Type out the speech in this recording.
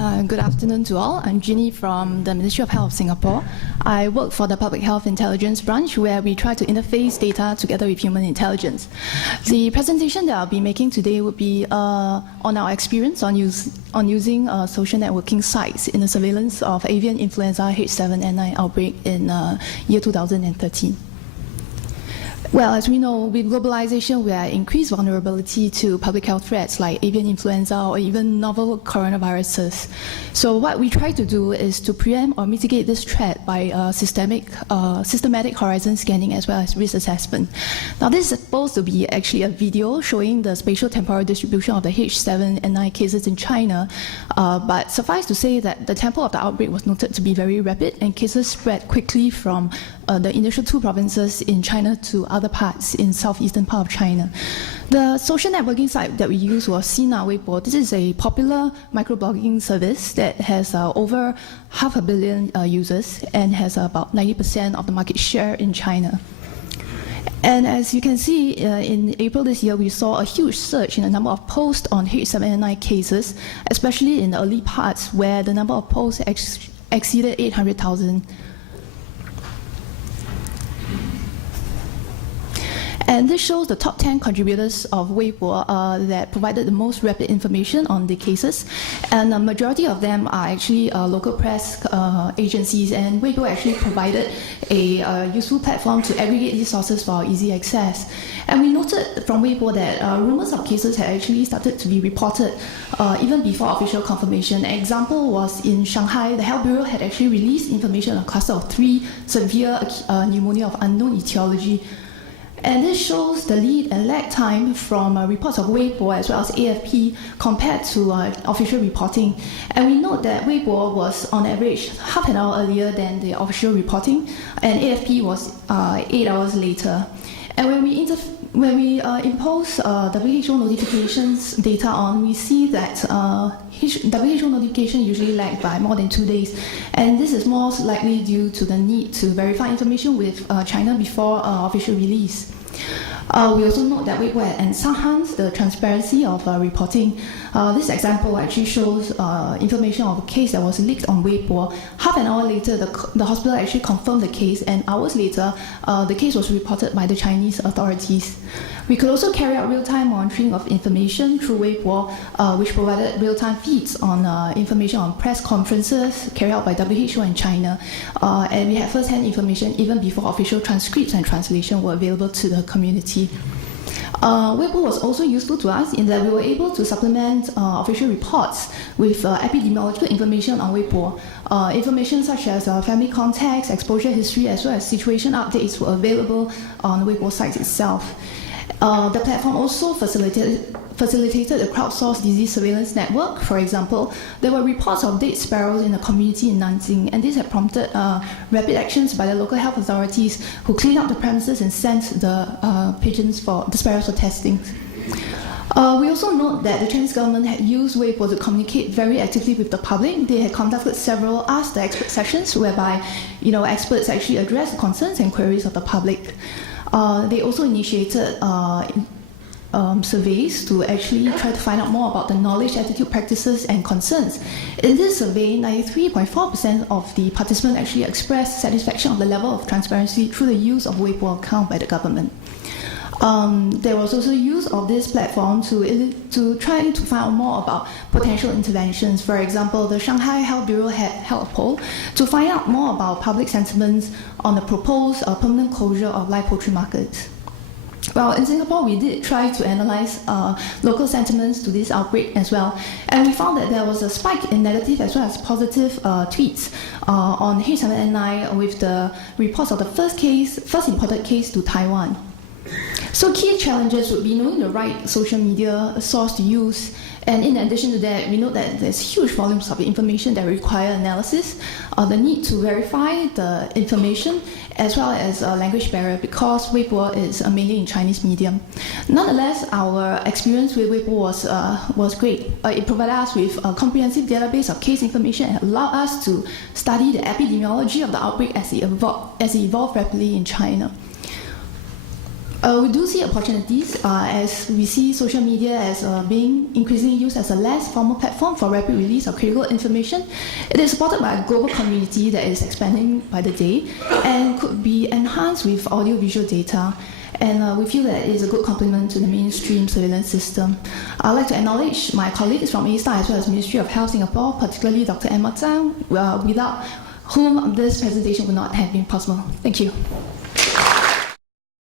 Good afternoon to all. I'm Jeannie from the Ministry of Health of Singapore. I work for the Public Health Intelligence branch, where we try to interface data together with human intelligence. The presentation that I'll be making today would be on our experience on using social networking sites in the surveillance of avian influenza H7N9 outbreak in year 2013. Well, as we know, with globalization, we are increased vulnerability to public health threats like avian influenza or even novel coronaviruses. So what we try to do is to preempt or mitigate this threat by systematic horizon scanning as well as risk assessment. Now, this is supposed to be actually a video showing the spatial temporal distribution of the H7N9 cases in China, but suffice to say that the tempo of the outbreak was noted to be very rapid and cases spread quickly from the initial 2 provinces in China to other parts in southeastern part of China. The social networking site that we used was Sina Weibo. This is a popular microblogging service that has over 500 million users and has about 90% of the market share in China. And as you can see, in April this year, we saw a huge surge in the number of posts on H7N9 cases, especially in the early parts where the number of posts exceeded 800,000. And this shows the top 10 contributors of Weibo that provided the most rapid information on the cases. And the majority of them are actually local press agencies, and Weibo actually provided a useful platform to aggregate these sources for easy access. And we noted from Weibo that rumors of cases had actually started to be reported even before official confirmation. An example was in Shanghai, the Health Bureau had actually released information on a cluster of 3 severe pneumonia of unknown etiology. And this shows the lead and lag time from reports of Weibo as well as AFP compared to official reporting. And we note that Weibo was on average half an hour earlier than the official reporting, and AFP was 8 hours later. And when we impose WHO notifications data on, we see that WHO notification usually lag by more than 2 days. And this is most likely due to the need to verify information with China before official release. We also note that Weibo enhanced the transparency of reporting. This example actually shows information of a case that was leaked on Weibo. Half an hour later, the hospital actually confirmed the case, and hours later, the case was reported by the Chinese authorities. We could also carry out real-time monitoring of information through Weibo, which provided real-time feeds on information on press conferences carried out by WHO in China. And we had first-hand information even before official transcripts and translation were available to the community. Weibo was also useful to us in that we were able to supplement official reports with epidemiological information on Weibo. Information such as family contacts, exposure history, as well as situation updates were available on the Weibo site itself. The platform also facilitated a crowdsourced disease surveillance network. For example, there were reports of dead sparrows in the community in Nanjing, and this had prompted rapid actions by the local health authorities, who cleaned up the premises and sent the sparrows for testing. We also note that the Chinese government had used Weibo to communicate very actively with the public. They had conducted several Ask the Expert sessions, whereby experts actually addressed the concerns and queries of the public. They also initiated surveys to actually try to find out more about the knowledge, attitude, practices, and concerns. In this survey, 93.4% of the participants actually expressed satisfaction of the level of transparency through the use of Weibo account by the government. There was also use of this platform to try to find out more about potential interventions. For example, the Shanghai Health Bureau had held a poll to find out more about public sentiments on the proposed permanent closure of live poultry markets. Well, in Singapore, we did try to analyze local sentiments to this outbreak as well, and we found that there was a spike in negative as well as positive tweets on H7N9 with the reports of the first imported case to Taiwan. So key challenges would be knowing the right social media source to use, and in addition to that, we know that there's huge volumes of information that require analysis, the need to verify the information, as well as a language barrier, because Weibo is mainly in Chinese medium. Nonetheless, our experience with Weibo was great. It provided us with a comprehensive database of case information and allowed us to study the epidemiology of the outbreak as it evolved rapidly in China. We do see opportunities as we see social media as being increasingly used as a less formal platform for rapid release of critical information. It is supported by a global community that is expanding by the day and could be enhanced with audio-visual data. And we feel that it is a good complement to the mainstream surveillance system. I'd like to acknowledge my colleagues from A-Star as well as Ministry of Health Singapore, particularly Dr. Emma Zhang, without whom this presentation would not have been possible. Thank you.